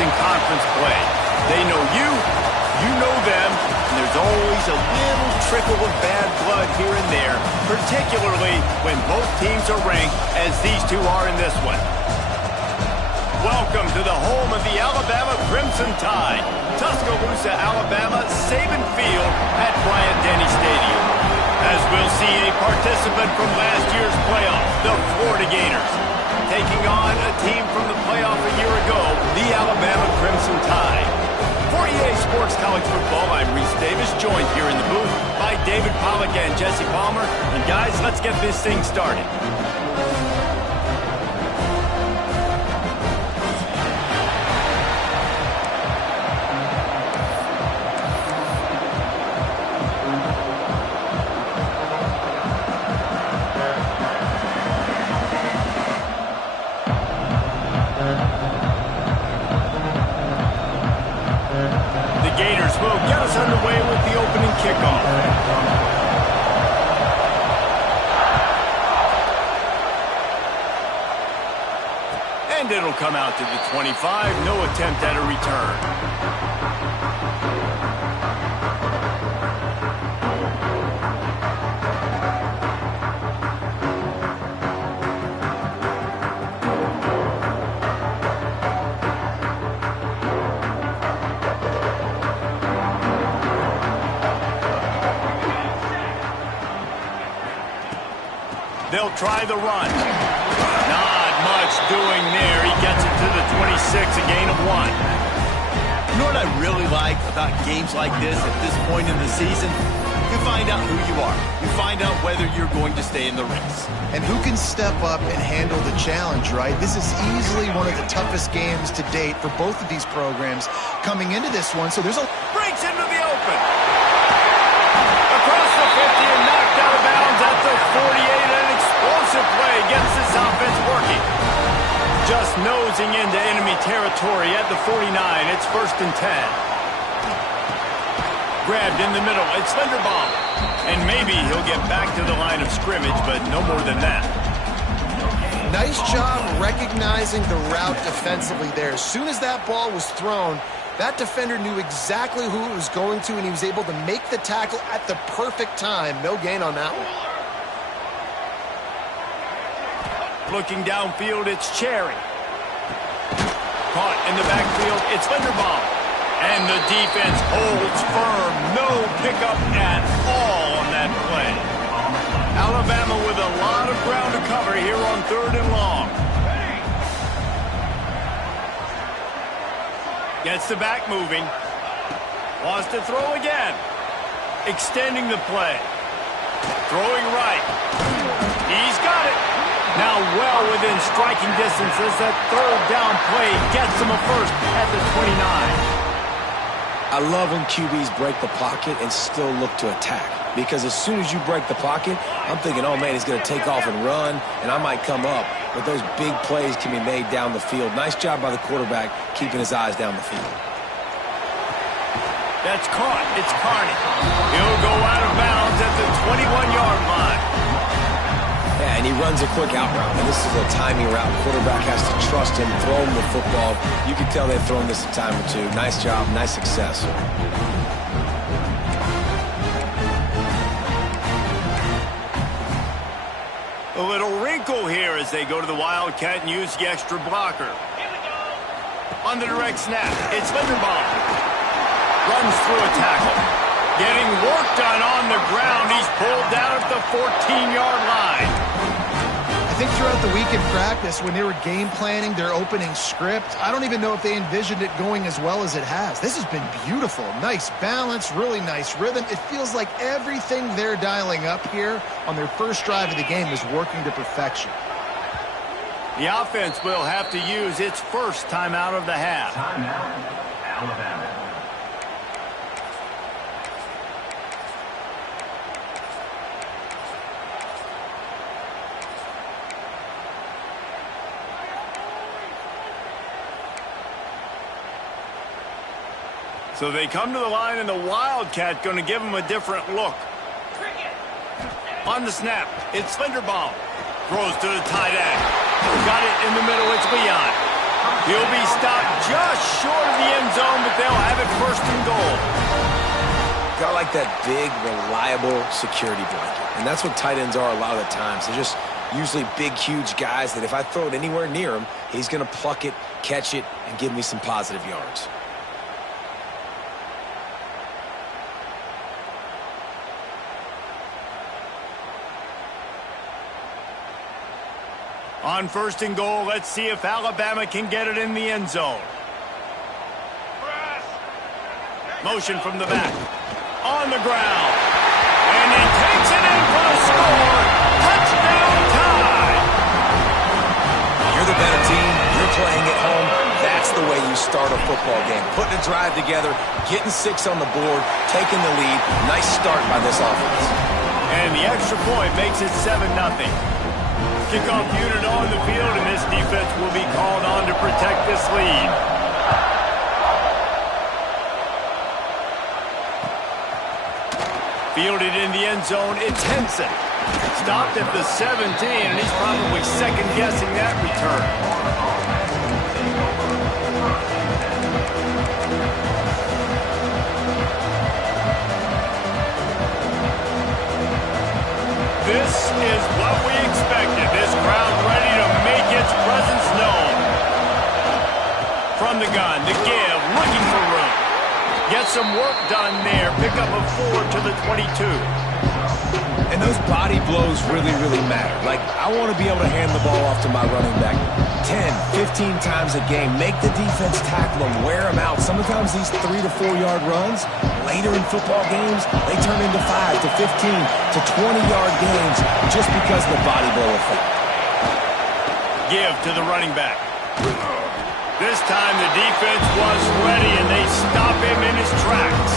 in conference play. They know you, you know them, and there's always a little trickle of bad blood here and there, particularly when both teams are ranked as these two are in this one. Welcome to the home of the Alabama Crimson Tide, Tuscaloosa, Alabama, Saban Field at Bryant-Denny Stadium. As we'll see a participant from last year's playoff, the Florida Gators, taking on a team from the playoff a year ago, the Alabama Crimson Tide. For EA Sports College Football, I'm Reese Davis, joined here in the booth by David Pollack and Jesse Palmer. And guys, let's get this thing started. Underway with the opening kickoff. And it'll come out to the 25. No attempt at a return. They'll try the run. Not much doing there. He gets it to the 26, a gain of 1. You know what I really like about games like this at this point in the season? You find out who you are. You find out whether you're going to stay in the race. And who can step up and handle the challenge, right? This is easily one of the toughest games to date for both of these programs coming into this one. So there's a... Breaks into the open. Across the 50 and knocked out of bounds at the 48. Explosive play gets this offense working. Just nosing into enemy territory at the 49. It's 1st and 10. Grabbed in the middle. It's Linderbaum. And maybe he'll get back to the line of scrimmage, but no more than that. Nice job recognizing the route defensively there. As soon as that ball was thrown, that defender knew exactly who it was going to, and he was able to make the tackle at the perfect time. No gain on that one. Looking downfield, it's Cherry. Caught in the backfield, it's Linderbaum. And the defense holds firm. No pickup at all on that play. Alabama with a lot of ground to cover here on 3rd and long. Gets the back moving. Wants to throw again. Extending the play. Throwing right. He's got it. Now well within striking distance as that 3rd down play gets him a first at the 29. I love when QBs break the pocket and still look to attack. Because as soon as you break the pocket, I'm thinking, oh man, he's going to take off and run, and I might come up. But those big plays can be made down the field. Nice job by the quarterback keeping his eyes down the field. That's caught. It's Carney. He'll go out of bounds at the 21-yard line. Yeah, and he runs a quick out route. And this is a timing route. Quarterback has to trust him, throw him the football. You can tell they've thrown this a time or two. Nice job, nice success. A little wrinkle here as they go to the Wildcat and use the extra blocker. On the direct snap, it's Linderbaum. Runs through a tackle. Getting work done on the ground. He's pulled down at the 14-yard line. I think throughout the week in practice, when they were game planning their opening script, I don't even know if they envisioned it going as well as it has. This has been beautiful. Nice balance, really nice rhythm. It feels like everything they're dialing up here on their first drive of the game is working to perfection. The offense will have to use its first timeout of the half. Timeout, Alabama. So they come to the line, and the Wildcat going to give them a different look. On the snap, it's Linderbaum. Throws to the tight end. Got it in the middle, it's Leon. He'll be stopped just short of the end zone, but they'll have it first and goal. Got like that big, reliable security blanket. And that's what tight ends are a lot of the times. They're just usually big, huge guys that if I throw it anywhere near him, he's going to pluck it, catch it, and give me some positive yards. On first and goal, let's see if Alabama can get it in the end zone. Motion from the back. On the ground. And he takes it in for the score. Touchdown tie. You're the better team. You're playing at home. That's the way you start a football game. Putting a drive together, getting 6 on the board, taking the lead. Nice start by this offense. And the extra point makes it 7-0. Kickoff unit on the field, and this defense will be called on to protect this lead. Fielded in the end zone, it's Henson. Stopped at the 17, and he's probably second-guessing that return. This is what we expected. This crowd ready to make its presence known. From the gun, to give, looking for room. Get some work done there. Pick up a 4 to the 22. And those body blows really, really matter. Like, I want to be able to hand the ball off to my running back 10, 15 times a game. Make the defense tackle them, wear them out. Sometimes these 3 to 4 yard runs, later in football games, they turn into 5 to 15 to 20-yard games just because of the body blow effect. Give to the running back. This time the defense was ready, and they stop him in his tracks.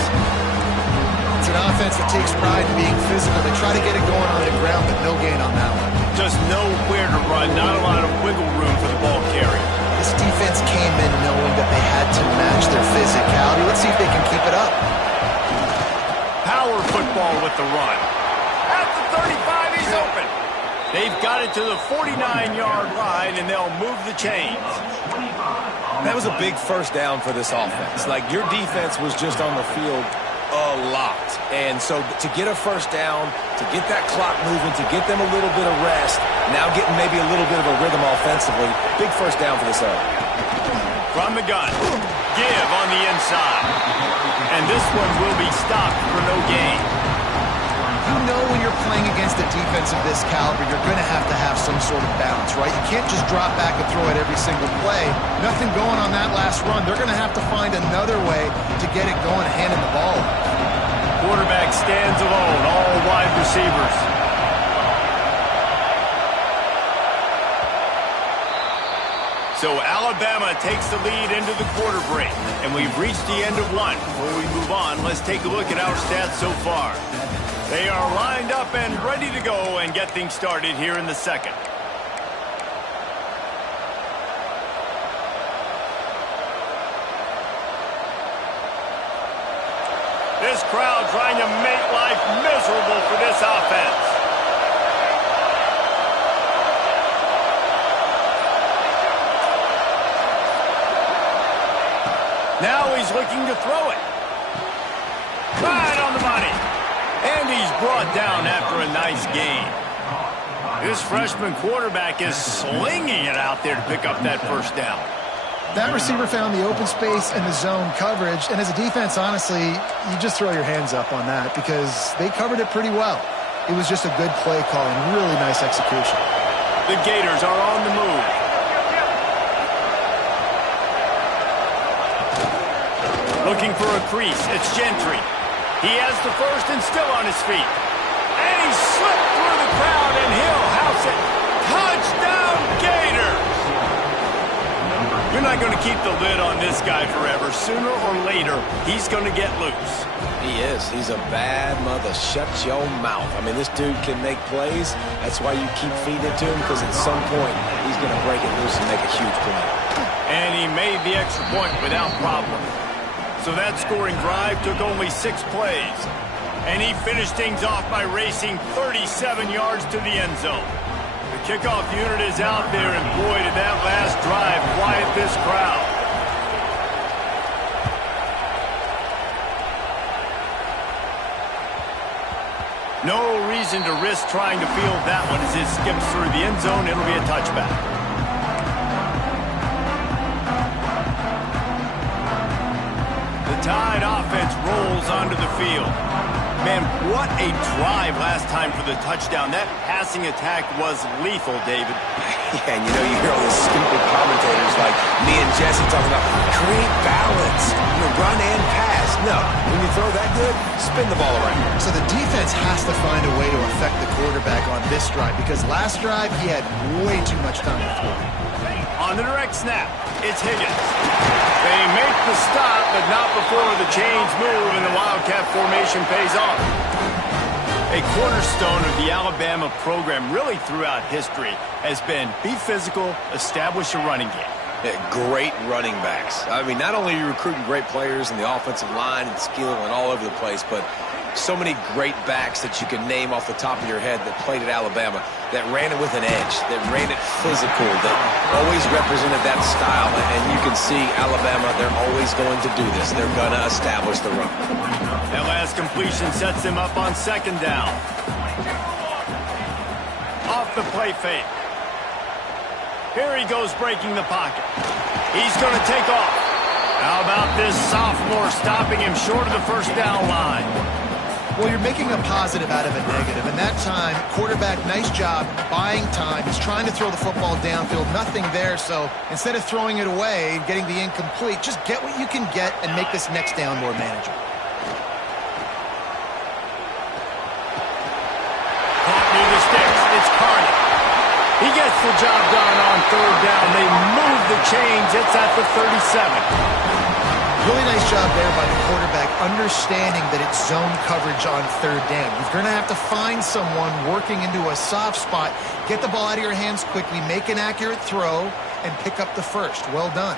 It's an offense that takes pride in being physical. They try to get it going on the ground, but no gain on that one. Just nowhere to run, not a lot of wiggle room for the ball carrier. This defense came in knowing that they had to match their physicality. Let's see if they can keep it up. Power football with the run. At the 35, he's open. They've got it to the 49-yard line, and they'll move the chains. That was a big first down for this offense. Like, your defense was just on the field a lot. And so to get a first down, to get that clock moving, to get them a little bit of rest, now getting maybe a little bit of a rhythm offensively, big first down for this offense. From the gun, give on the inside. And this one will be stopped for no gain. You know when you're playing against a defense of this caliber, you're going to have some sort of balance, right? You can't just drop back and throw it every single play. Nothing going on that last run. They're going to have to find another way to get it going, handing the ball. Quarterback stands alone, all wide receivers. So Alabama takes the lead into the quarter break, and we've reached the end of one. Before we move on, let's take a look at our stats so far. They are lined up and ready to go and get things started here in the second. This crowd trying to make life miserable for this offense. Now he's looking to throw it. Right on the money. And he's brought down after a nice gain. This freshman quarterback is slinging it out there to pick up that first down. That receiver found the open space and the zone coverage. And as a defense, honestly, you just throw your hands up on that because they covered it pretty well. It was just a good play call and really nice execution. The Gators are on the move. Looking for a crease. It's Gentry. He has the first and still on his feet. And he slipped through the crowd, and he'll house it. Touchdown, Gators! You're not going to keep the lid on this guy forever. Sooner or later, he's going to get loose. He is. He's a bad mother. Shut your mouth. I mean, this dude can make plays. That's why you keep feeding it to him, because at some point, he's going to break it loose and make a huge play. And he made the extra point without problem. So that scoring drive took only 6 plays. And he finished things off by racing 37 yards to the end zone. The Kickoff unit is out there, and boy, did that last drive quiet this crowd. No reason to risk trying to field that one as it skips through the end zone. It'll be a touchback. The Tide offense rolls onto the field. Man, what a drive last time for the touchdown. That passing attack was lethal, David. Yeah, and you know, you hear all these stupid commentators like me and Jesse talking about create balance, run and pass. No, when you throw that good, spin the ball around. So the defense has to find a way to affect the quarterback on this drive because last drive he had way too much time to throw. On the direct snap, it's Higgins. They make the stop, but not before the chains move and the Wildcat formation pays off. A cornerstone of the Alabama program really throughout history has been be physical, establish a running game. Yeah, great running backs. I mean, not only are you recruiting great players in the offensive line and skill and all over the place, but so many great backs that you can name off the top of your head that played at Alabama, that ran it with an edge, that ran it physical, that always represented that style. And you can see Alabama, they're always going to do this. They're going to establish the run. That last completion sets him up on second down. Off the play fake. Here he goes breaking the pocket. He's going to take off. How about this sophomore stopping him short of the first down line? Well, you're making a positive out of a negative, and that time, quarterback, nice job, buying time. He's trying to throw the football downfield, nothing there, so instead of throwing it away and getting the incomplete, just get what you can get and make this next down more manageable. Caught near the sticks, it's Carney. He gets the job done on third down. They move the chains, it's at the 37. Really nice job there by the quarterback, understanding that it's zone coverage on third down. You're going to have to find someone working into a soft spot, get the ball out of your hands quickly, make an accurate throw, and pick up the first. Well done.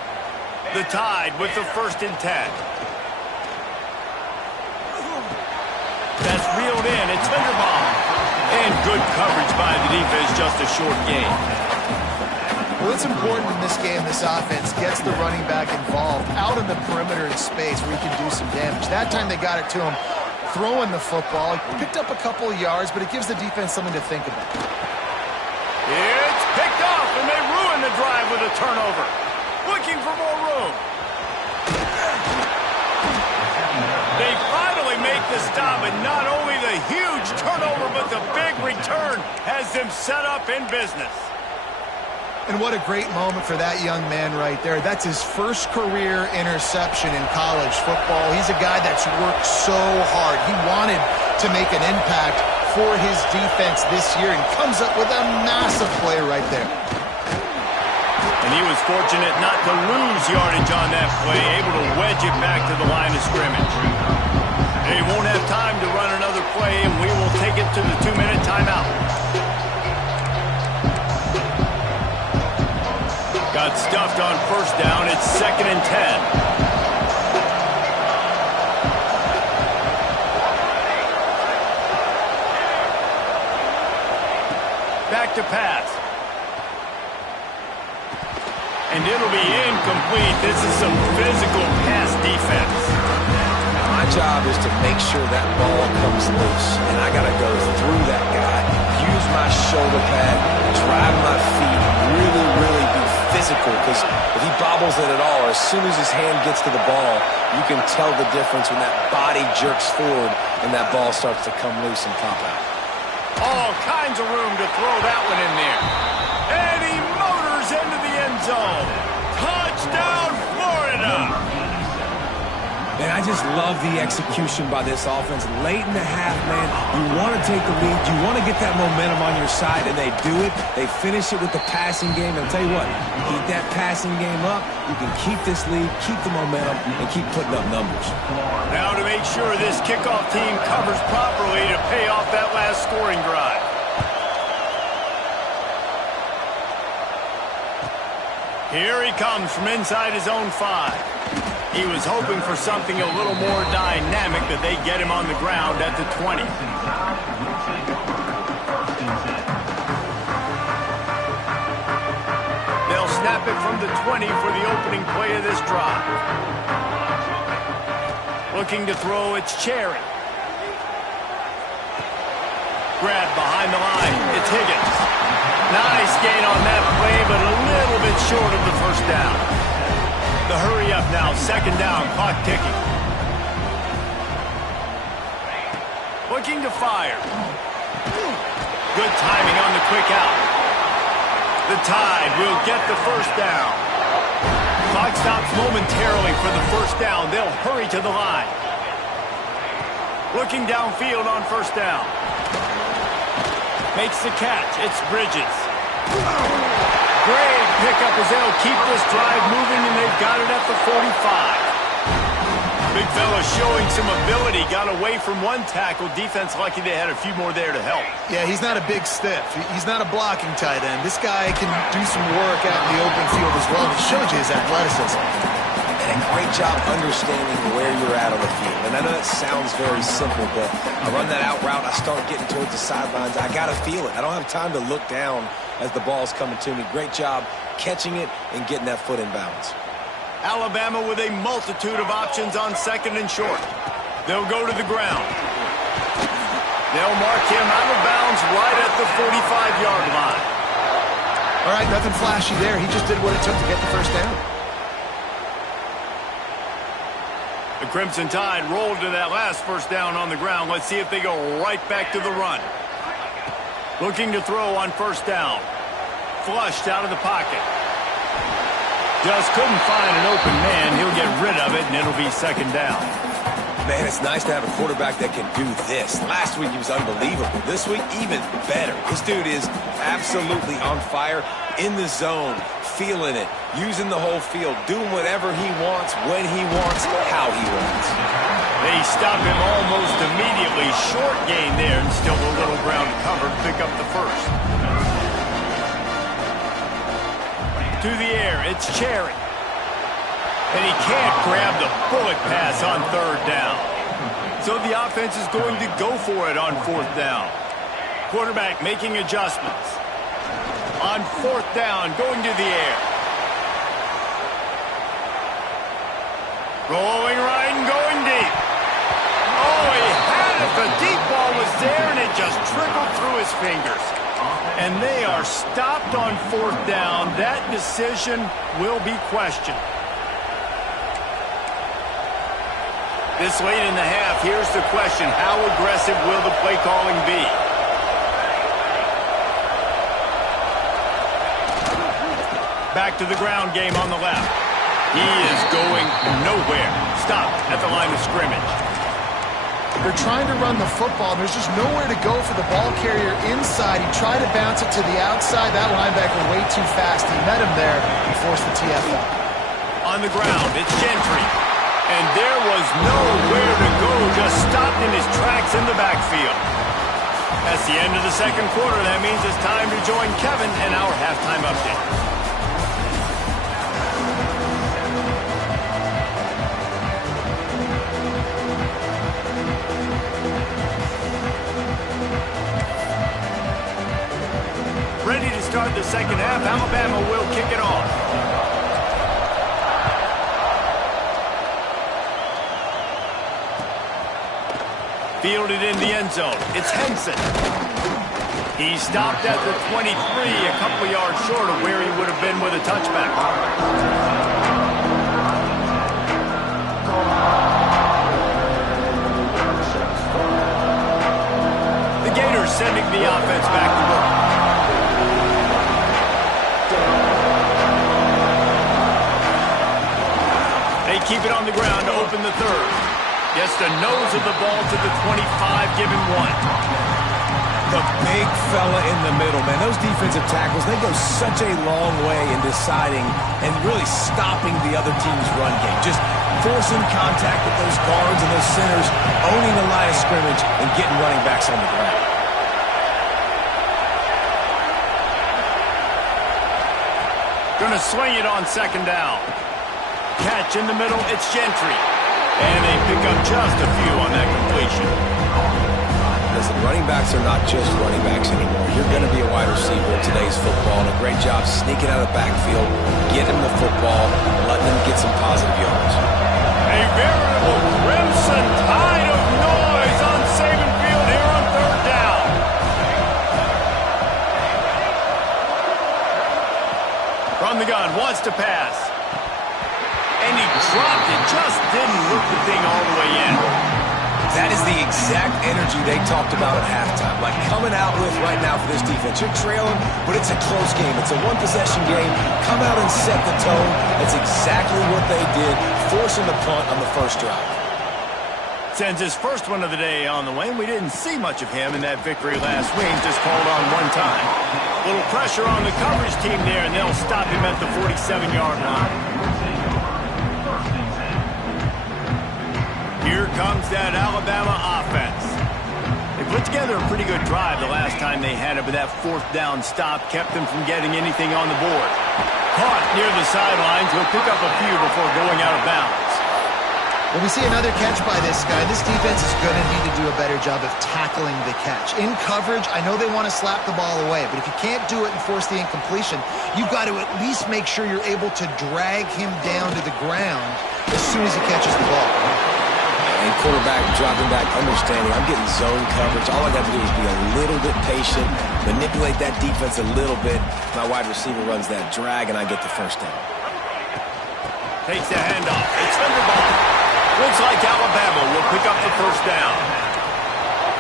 The Tide with the 1st and 10. That's reeled in. It's Linderbaum. And good coverage by the defense, just a short gain. Well, it's important in this game, this offense gets the running back involved out in the perimeter in space where he can do some damage. That time they got it to him throwing the football. He picked up a couple of yards, but it gives the defense something to think about. It's picked off, and they ruin the drive with a turnover. Looking for more room. They finally make the stop, and not only the huge turnover, but the big return has them set up in business. And what a great moment for that young man right there. That's his first career interception in college football. He's a guy that's worked so hard. He wanted to make an impact for his defense this year and comes up with a massive play right there. And he was fortunate not to lose yardage on that play, able to wedge it back to the line of scrimmage. They won't have time to run another play, and we will take it to the 2-minute timeout. Got stuffed on first down. It's 2nd and 10. Back to pass. And it'll be incomplete. This is some physical pass defense. My job is to make sure that ball comes loose, and I got to go through that guy, use my shoulder pad, drive my feet, really be physical, because if he bobbles it at all, or as soon as his hand gets to the ball, you can tell the difference when that body jerks forward and that ball starts to come loose and pop out. All kinds of room to throw that one in there. And he motors into the end zone. Touchdown, Florida! And I just love the execution by this offense. Late in the half, man, you want to take the lead. You want to get that momentum on your side, and they do it. They finish it with the passing game. And I'll tell you what, keep that passing game up. You can keep this lead, keep the momentum, and keep putting up numbers. Now to make sure this kickoff team covers properly to pay off that last scoring drive. Here he comes from inside his own 5. He was hoping for something a little more dynamic, that they get him on the ground at the 20. snap it from the 20 for the opening play of this drive. Looking to throw, it's Cherry. Grab behind the line, it's Higgins. Nice gain on that play, but a little bit short of the first down. The hurry up now, second down, clock ticking. Looking to fire. Good timing on the quick out. The Tide will get the first down. Clock stops momentarily for the first down. They'll hurry to the line. Looking downfield on first down. Makes the catch. It's Bridges. Great pickup as they'll keep this drive moving, and they've got it at the 45. Big fella showing some ability. Got away from one tackle. Defense lucky they had a few more there to help. Yeah, he's not a big stiff. He's not a blocking tight end. This guy can do some work out in the open field as well. It shows you his athleticism. And a great job understanding where you're at on the field. And I know that sounds very simple, but I run that out route, I start getting towards the sidelines. I got to feel it. I don't have time to look down as the ball's coming to me. Great job catching it and getting that foot in bounds. Alabama with a multitude of options on second and short. They'll go to the ground. They'll mark him out of bounds right at the 45-yard line. All right, nothing flashy there. He just did what it took to get the first down. The Crimson Tide rolled to that last first down on the ground. Let's see if they go right back to the run. Looking to throw on first down. Flushed out of the pocket. Just couldn't find an open man. He'll get rid of it, and it'll be second down. Man, it's nice to have a quarterback that can do this. Last week he was unbelievable. This week, even better. This dude is absolutely on fire, in the zone, feeling it, using the whole field, doing whatever he wants, when he wants, how he wants. They stop him almost immediately. Short gain there, and still a little ground covered. Pick up the first. To the air, it's Cherry. And he can't grab the bullet pass on third down. So the offense is going to go for it on fourth down. Quarterback making adjustments. On fourth down, going to the air. Rolling right and going deep. Oh, he had it. The deep ball was there, and it just trickled through his fingers. And they are stopped on fourth down. That decision will be questioned. This late in the half, here's the question. How aggressive will the play calling be? Back to the ground game on the left. He is going nowhere. Stop at the line of scrimmage. They're trying to run the football, and there's just nowhere to go for the ball carrier inside. He tried to bounce it to the outside. That linebacker way too fast. He met him there and forced the TFL. On the ground, it's Gentry. And there was nowhere to go, just stopped in his tracks in the backfield. That's the end of the second quarter. That means it's time to join Kevin in our halftime update. Ready to start the second half. Alabama will kick it off. Fielded in the end zone. It's Henson. He stopped at the 23, a couple yards short of where he would have been with a touchback. The Gators sending the offense back to work. They keep it on the ground to open the third. Gets the nose of the ball to the 25, giving one. The big fella in the middle, man. Those defensive tackles, they go such a long way in deciding and really stopping the other team's run game. Just forcing contact with those guards and those centers, owning the line of scrimmage, and getting running backs on the ground. Gonna swing it on second down. Catch in the middle, it's Gentry. And they pick up just a few on that completion. Listen, running back quarterbacks are not just running backs anymore. You're going to be a wide receiver in today's football, and a great job sneaking out of the backfield, getting the football, and letting them get some positive yards. A veritable crimson tide of noise on Saban Field here on third down. From the gun, wants to pass. And he dropped it, just didn't look the thing all the way in. That is the exact energy they talked about at halftime. Like coming out with right now for this defense. You're trailing, but it's a close game. It's a one-possession game. Come out and set the tone. That's exactly what they did, forcing the punt on the first drive. Sends his first one of the day on the way. We didn't see much of him in that victory last week. Just called on one time. A little pressure on the coverage team there, and they'll stop him at the 47-yard line. Here comes that Alabama offense. They put together a pretty good drive the last time they had it, but that fourth down stop kept them from getting anything on the board. Caught near the sidelines. He'll pick up a few before going out of bounds. When we see another catch by this guy, this defense is going to need to do a better job of tackling the catch. In coverage, I know they want to slap the ball away, but if you can't do it and force the incompletion, you've got to at least make sure you're able to drag him down to the ground as soon as he catches the ball. And quarterback dropping back, understanding I'm getting zone coverage. All I got to do is be a little bit patient, manipulate that defense a little bit. My wide receiver runs that drag, and I get the first down. Takes the handoff. It's the ball. Looks like Alabama will pick up the first down.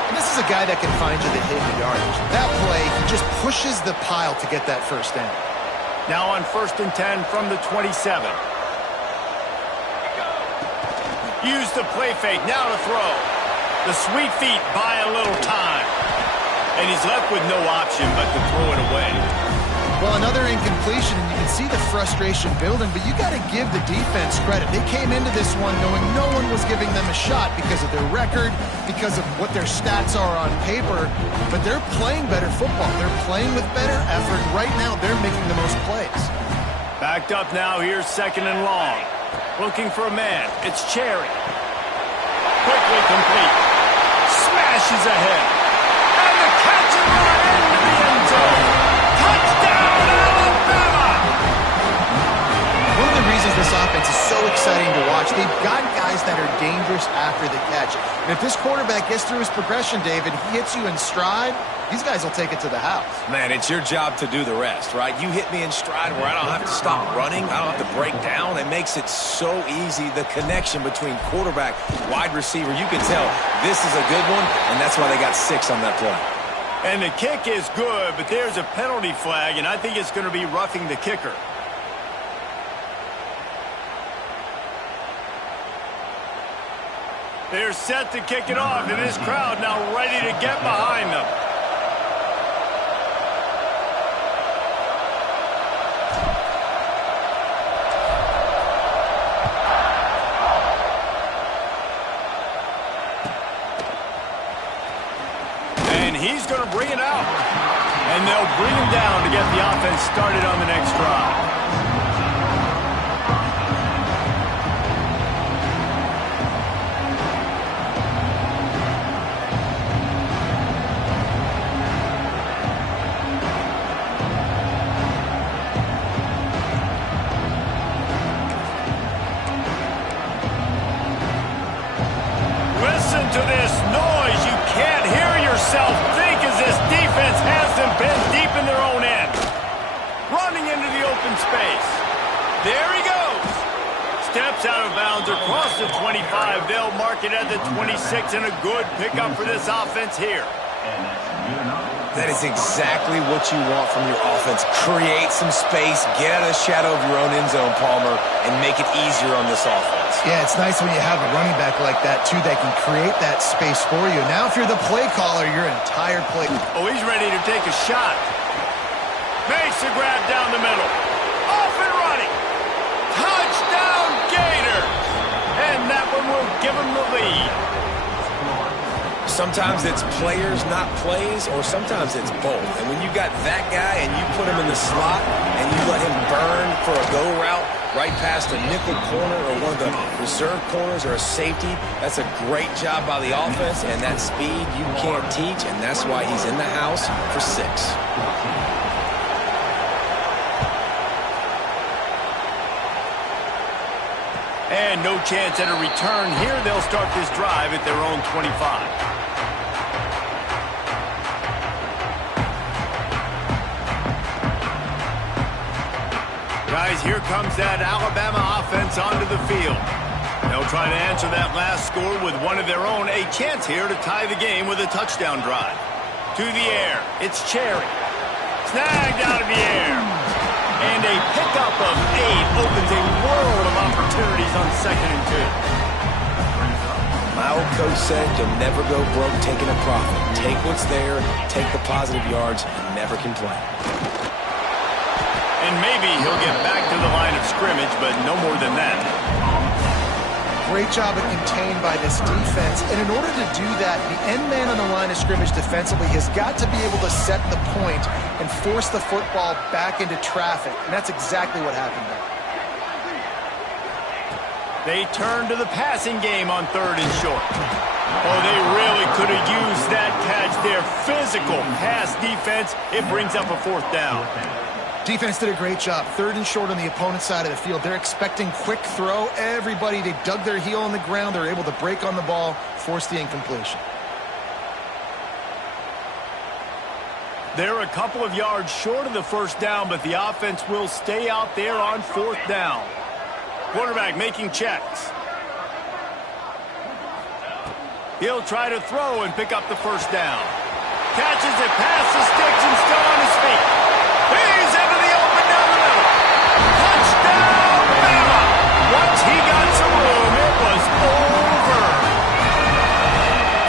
And this is a guy that can find you the hidden yardage. That play, he just pushes the pile to get that first down. Now on 1st and 10 from the 27. Use the play fake, now to throw. The sweet feet buy a little time. And he's left with no option but to throw it away. Well, another incompletion, and you can see the frustration building, but you got to give the defense credit. They came into this one knowing no one was giving them a shot because of their record, because of what their stats are on paper, but they're playing better football. They're playing with better effort. Right now, they're making the most plays. Backed up now, here's 2nd and long. Looking for a man. It's Cherry. Quickly complete. Smashes ahead. And the catch and run into the end zone. Touchdown, Alabama! One of the reasons this offense is so exciting to watch, they've got guys that are dangerous after the catch. And if this quarterback gets through his progression, David, he hits you in stride, these guys will take it to the house. Man, it's your job to do the rest, right? You hit me in stride where I don't have to stop running. I don't have to break down. It makes it so easy. The connection between quarterback, wide receiver, you can tell this is a good one, and that's why they got 6 on that play. And the kick is good, but there's a penalty flag, and I think it's going to be roughing the kicker. They're set to kick it off, and this crowd now ready to get behind them. And he's going to bring it out. And they'll bring him down to get the offense started on the next drive. To this noise, you can't hear yourself think as this defense has them pinned deep in their own end. Running into the open space. There he goes. Steps out of bounds across the 25. They'll mark it at the 26, and a good pickup for this offense here. That is exactly what you want from your offense. Create some space, get out of the shadow of your own end zone, Palmer, and make it easier on this offense. Yeah, it's nice when you have a running back like that, too, that can create that space for you. Now, if you're the play caller, your entire play. Oh, he's ready to take a shot. Makes the grab down the middle. Off and running. Touchdown, Gators. And that one will give him the lead. sometimes it's players, not plays, or sometimes it's both. And when you got that guy and you put him in the slot and you let him burn for a go route right past a nickel corner or one of the reserve corners or a safety, that's a great job by the offense, and that speed you can't teach, and that's why he's in the house for 6. And no chance at a return here. They'll start this drive at their own 25. Guys, here comes that Alabama offense onto the field. They'll try to answer that last score with one of their own. A chance here to tie the game with a touchdown drive. To the air, it's Cherry. Snagged out of the air. And a pickup of 8 opens a world of opportunities on 2nd and 2. My old coach said you'll never go broke taking a profit. Take what's there, take the positive yards, and never complain. And maybe he'll get back to the line of scrimmage, but no more than that. Great job of contained by this defense. And in order to do that, the end man on the line of scrimmage defensively has got to be able to set the point and force the football back into traffic. And that's exactly what happened there. They turn to the passing game on 3rd and short. Oh, they really could have used that catch there. Physical pass defense. It brings up a 4th down. Defense did a great job. 3rd and short on the opponent's side of the field. They're expecting quick throw. Everybody, they dug their heel on the ground. They're able to break on the ball, force the incompletion. They're a couple of yards short of the 1st down, but the offense will stay out there on 4th down. Quarterback making checks. He'll try to throw and pick up the 1st down. Catches it past the sticks and still on his feet. He's into the open down the middle. Touchdown, Bama! Once he got some room, it was over.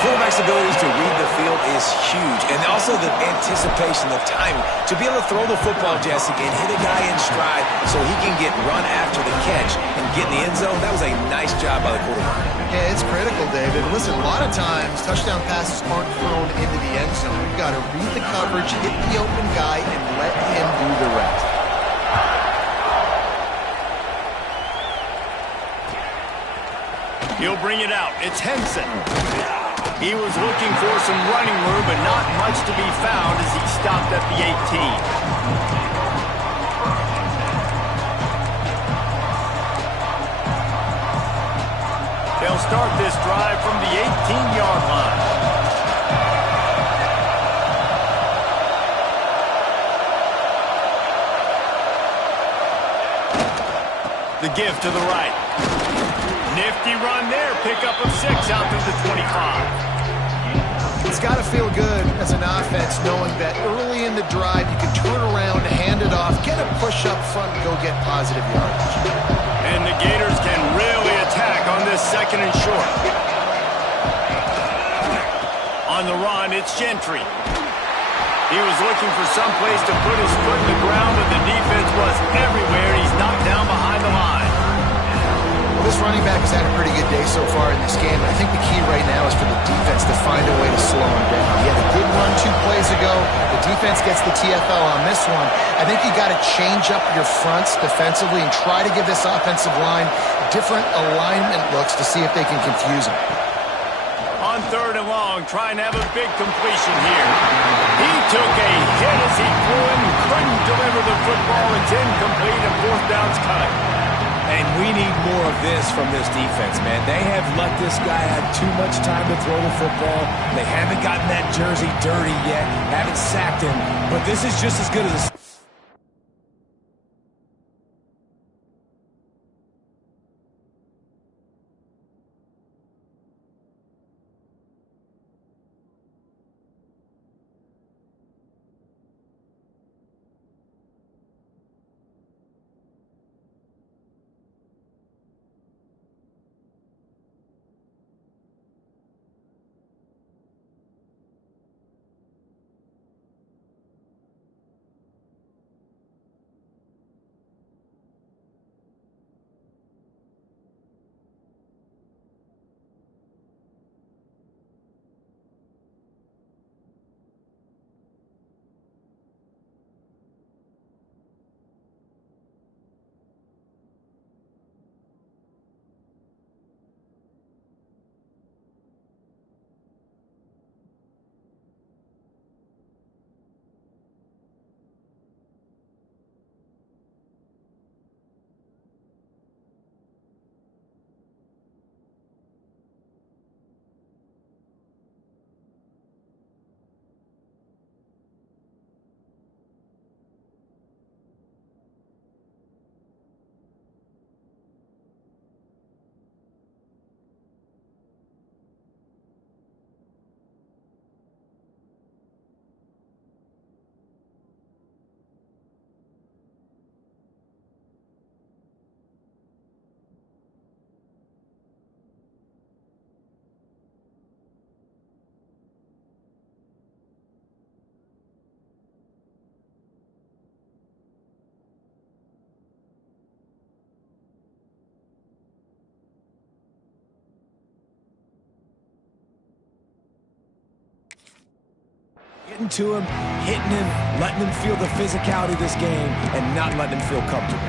Quarterback's abilities to read the field is huge, and also the anticipation, the timing. To be able to throw the football, Jesse, and hit a guy in stride so he can get run after the catch and get in the end zone, that was a nice job by the quarterback. Yeah, it's critical, David. Listen, a lot of times touchdown passes aren't thrown into the end zone. You've got to read the coverage, hit the open guy, and let him do the rest. He'll bring it out. It's Henson. He was looking for some running room, but not much to be found as he stopped at the 18. They'll start this drive from the 18-yard line. The give to the right. Nifty run there. Pickup of 6 out to the 25. It's got to feel good as an offense knowing that early in the drive you can turn around, hand it off, get a push up front, and go get positive yardage. And the Gators can really attack on this 2nd and short. On the run, it's Gentry. He was looking for some place to put his foot in the ground, but the defense was everywhere. He's knocked down behind the line. This running back has had a pretty good day so far in this game. I think the key right now is for the defense to find a way to slow him down. He had a good run 2 plays ago. The defense gets the TFL on this one. I think you got to change up your fronts defensively and try to give this offensive line different alignment looks to see if they can confuse him. On 3rd and long, trying to have a big completion here. He took a hit as he threw it and couldn't deliver the football. It's incomplete and 4th down's cut. And we need more of this from this defense, man. They have let this guy have too much time to throw the football. They haven't gotten that jersey dirty yet, haven't sacked him. But this is just as good as a... getting to him, hitting him, letting him feel the physicality of this game, and not letting him feel comfortable.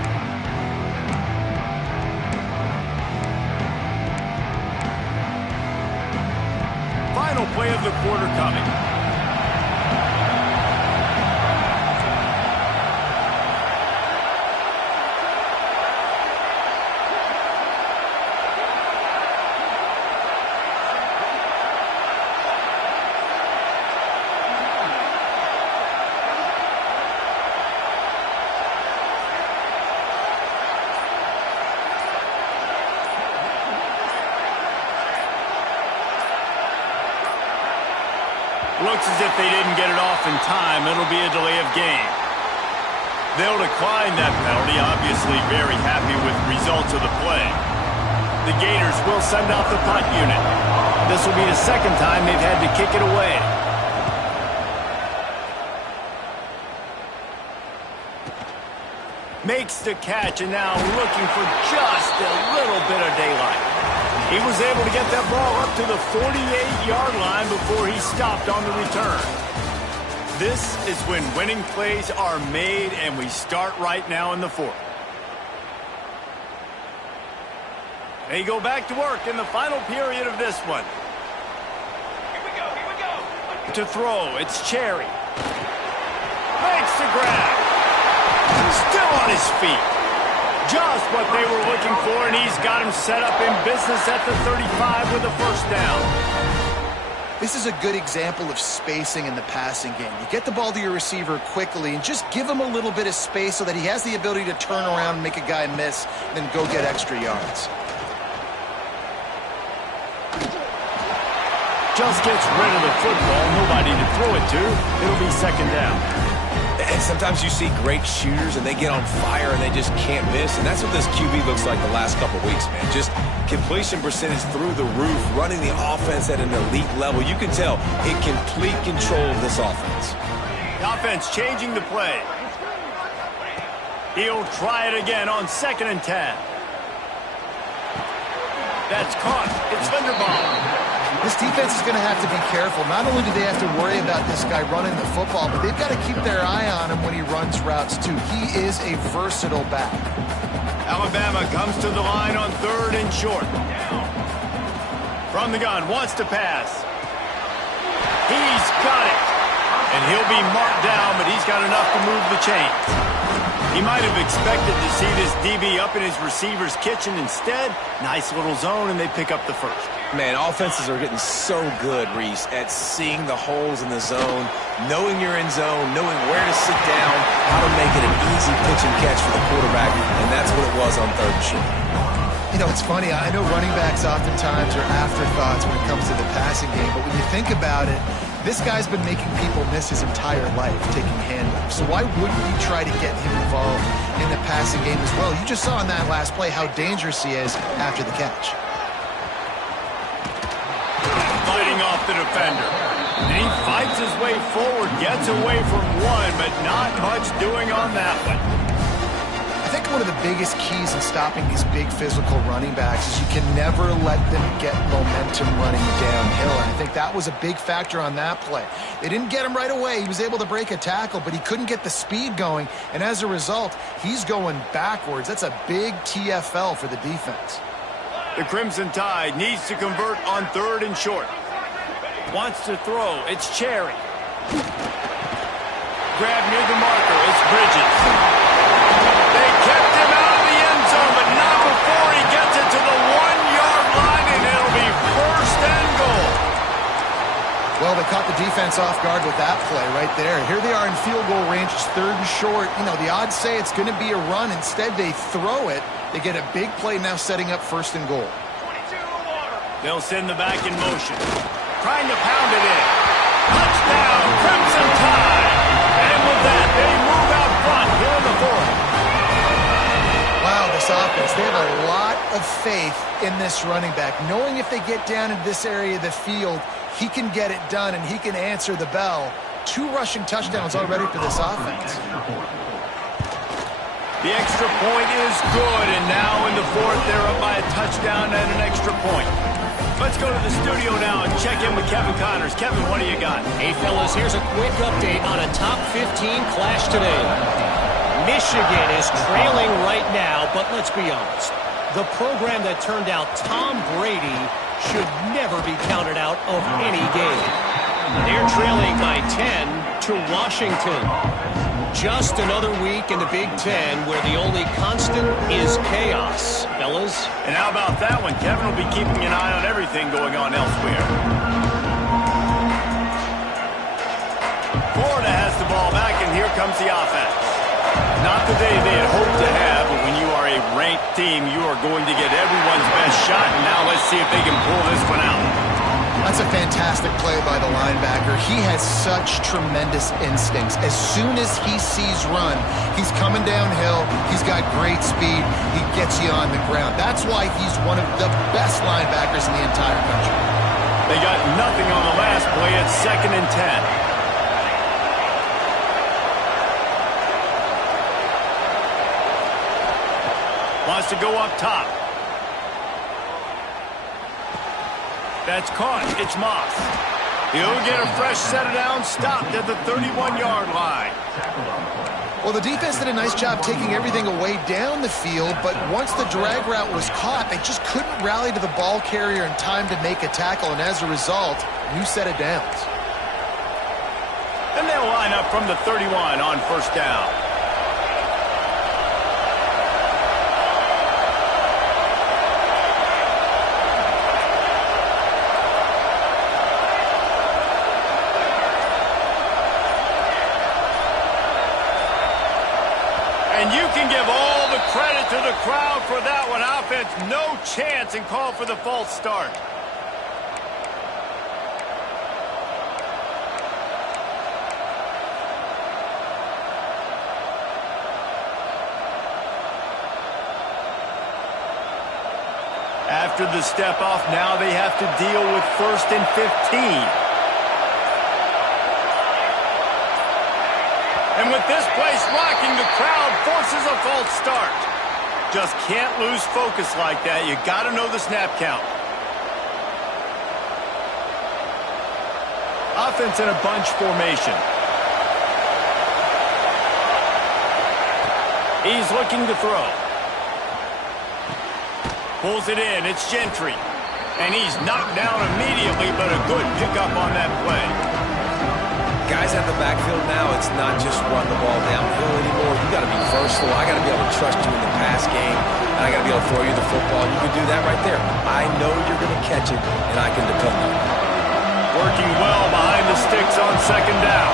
Final play of the quarter coming. Looks as if they didn't get it off in time. It'll be a delay of game. They'll decline that penalty, obviously very happy with the results of the play. The Gators will send out the punt unit. This will be the second time they've had to kick it away. Makes the catch, and now looking for just a little bit of daylight. He was able to get that ball up to the 48-yard line before he stopped on the return. This is when winning plays are made, and we start right now in the fourth. They go back to work in the final period of this one. Here we go, here we go. To throw, it's Cherry. Makes the grab. Still on his feet. Just what they were looking for, and he's got him set up in business at the 35 with a first down. This is a good example of spacing in the passing game. You get the ball to your receiver quickly and just give him a little bit of space so that he has the ability to turn around and make a guy miss, then go get extra yards. Just gets rid of the football, nobody to throw it to. It'll be second down. And sometimes you see great shooters and they get on fire and they just can't miss. And that's what this QB looks like the last couple weeks, man. Just completion percentage through the roof, running the offense at an elite level. You can tell in complete control of this offense. The offense changing the play. He'll try it again on 2nd and 10. That's caught. It's Linderbaum. This defense is going to have to be careful. Not only do they have to worry about this guy running the football, but they've got to keep their eye on him when he runs routes, too. He is a versatile back. Alabama comes to the line on 3rd and short. From the gun, wants to pass. He's got it. And he'll be marked down, but he's got enough to move the chains. He might have expected to see this DB up in his receiver's kitchen. Instead, nice little zone, and they pick up the first. Man, offenses are getting so good, Reese, at seeing the holes in the zone, knowing you're in zone, knowing where to sit down, how to make it an easy pitch and catch for the quarterback, and that's what it was on 3rd and short. You know, it's funny. I know running backs oftentimes are afterthoughts when it comes to the passing game, but when you think about it, this guy's been making people miss his entire life taking handoffs. So why wouldn't you try to get him involved in the passing game as well? You just saw in that last play how dangerous he is after the catch. Fighting off the defender. And he fights his way forward, gets away from one, but not much doing on that one. I think one of the biggest keys in stopping these big physical running backs is you can never let them get momentum running downhill. And I think that was a big factor on that play. They didn't get him right away. He was able to break a tackle, but he couldn't get the speed going. And as a result, he's going backwards. That's a big TFL for the defense. The Crimson Tide needs to convert on 3rd and short. Wants to throw. It's Cherry. Grab near the marker. It's Bridges. They kept him out of the end zone, but not before he gets it to the 1-yard line, and it'll be 1st and goal. Well, they caught the defense off guard with that play right there. Here they are in field goal range. It's 3rd and short. You know, the odds say it's going to be a run. Instead, they throw it. They get a big play now setting up 1st and goal. They'll send the back in motion. Trying to pound it in. Touchdown, Crimson Tide. And with that, they move out front here in the 4th. Wow, this offense, they have a lot of faith in this running back. Knowing if they get down in this area of the field, he can get it done and he can answer the bell. 2 rushing touchdowns already for this offense. The extra point is good, and now in the 4th, they're up by a touchdown and an extra point. Let's go to the studio now and check in with Kevin Connors. Kevin, what do you got? Hey, fellas, here's a quick update on a top 15 clash today. Michigan is trailing right now, but let's be honest. The program that turned out Tom Brady should never be counted out of any game. They're trailing by 10 to Washington. Just another week in the Big Ten where the only constant is chaos, fellas. And how about that one? Kevin will be keeping an eye on everything going on elsewhere. Florida has the ball back, and here comes the offense. Not the day they had hoped to have, but when you are a ranked team, you are going to get everyone's best shot, and now let's see if they can pull this one out. That's a fantastic play by the linebacker. He has such tremendous instincts. As soon as he sees run, he's coming downhill. He's got great speed. He gets you on the ground. That's why he's one of the best linebackers in the entire country. They got nothing on the last play. It's 2nd and 10. Wants to go up top. That's caught. It's Moss. He'll get a fresh set of downs, stopped at the 31-yard line. Well, the defense did a nice job taking everything away down the field, but once the drag route was caught, they just couldn't rally to the ball carrier in time to make a tackle, and as a result, new set of downs. And they'll line up from the 31 on 1st down. And you can give all the credit to the crowd for that one. Offense, no chance, and call for the false start. After the step off, now they have to deal with 1st and 15. And with this place rocking, the crowd forces a false start. Just can't lose focus like that. You got to know the snap count. Offense in a bunch formation. He's looking to throw. Pulls it in. It's Gentry. And he's knocked down immediately, but a good pickup on that play. Guys at the backfield now, it's not just run the ball downhill anymore. You got to be versatile. I got to be able to trust you in the pass game, and I got to be able to throw you the football. You can do that right there. I know you're going to catch it, and I can depend on it. Working well behind the sticks on 2nd down.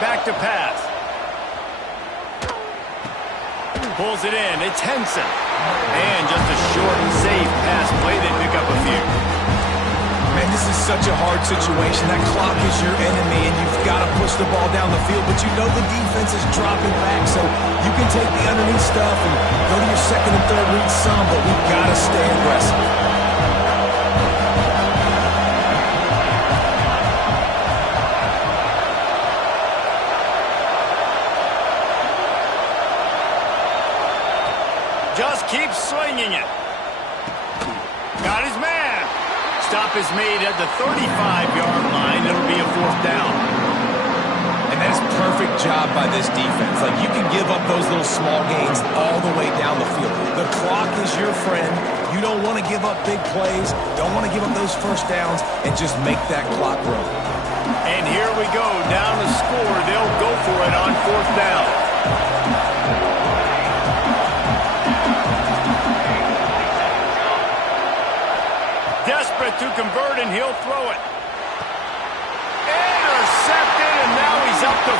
Back to pass. Pulls it in. It's Henson. And just a short, safe pass play. They pick up a few. Man, this is such a hard situation. That clock is your enemy, and you've got to push the ball down the field. But you know the defense is dropping back, so you can take the underneath stuff and go to your 2nd and 3rd read some, but we've got to stay aggressive. Just keep swinging it. Got his man. Stop is made at the 35-yard line. It'll be a 4th down. And that's a perfect job by this defense. Like, you can give up those little small gains all the way down the field. The clock is your friend. You don't want to give up big plays. Don't want to give up those 1st downs and just make that clock run. And here we go. Down to score. They'll go for it on 4th down. Desperate to convert, and he'll throw it. Intercepted, and now he's up to 14.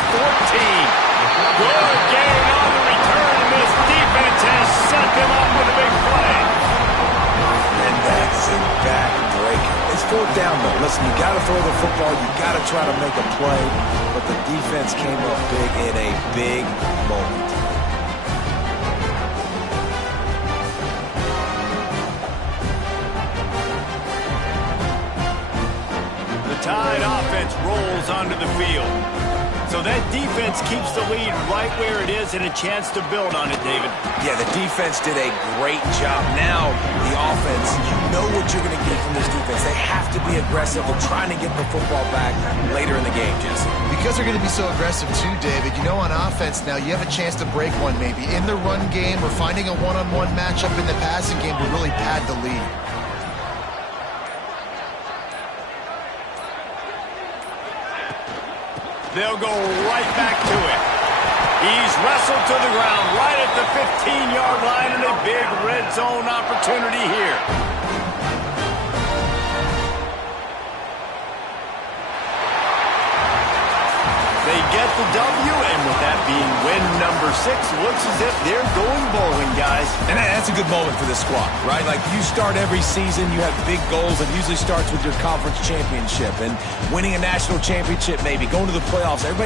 Good gain on the return, and this defense has set them up with a big play. And that's it, back-breaking. It's 4th down, though. Listen, you got to throw the football. You got to try to make a play. But the defense came up big in a big moment. Tide offense rolls onto the field. So that defense keeps the lead right where it is and a chance to build on it, David. Yeah, the defense did a great job. Now, the offense, you know what you're going to get from this defense. They have to be aggressive. They're trying to get the football back later in the game, Jesse. Because they're going to be so aggressive too, David, you know on offense now you have a chance to break one maybe in the run game or finding a one-on-one matchup in the passing game to really pad the lead. They'll go right back to it. He's wrestled to the ground right at the 15-yard line and a big red zone opportunity here. They get the W, and with that being win number 6, looks as if they're going bowling, guys. And that's a good moment for this squad, right? Like, you start every season, you have big goals. It usually starts with your conference championship and winning a national championship, maybe going to the playoffs. Everybody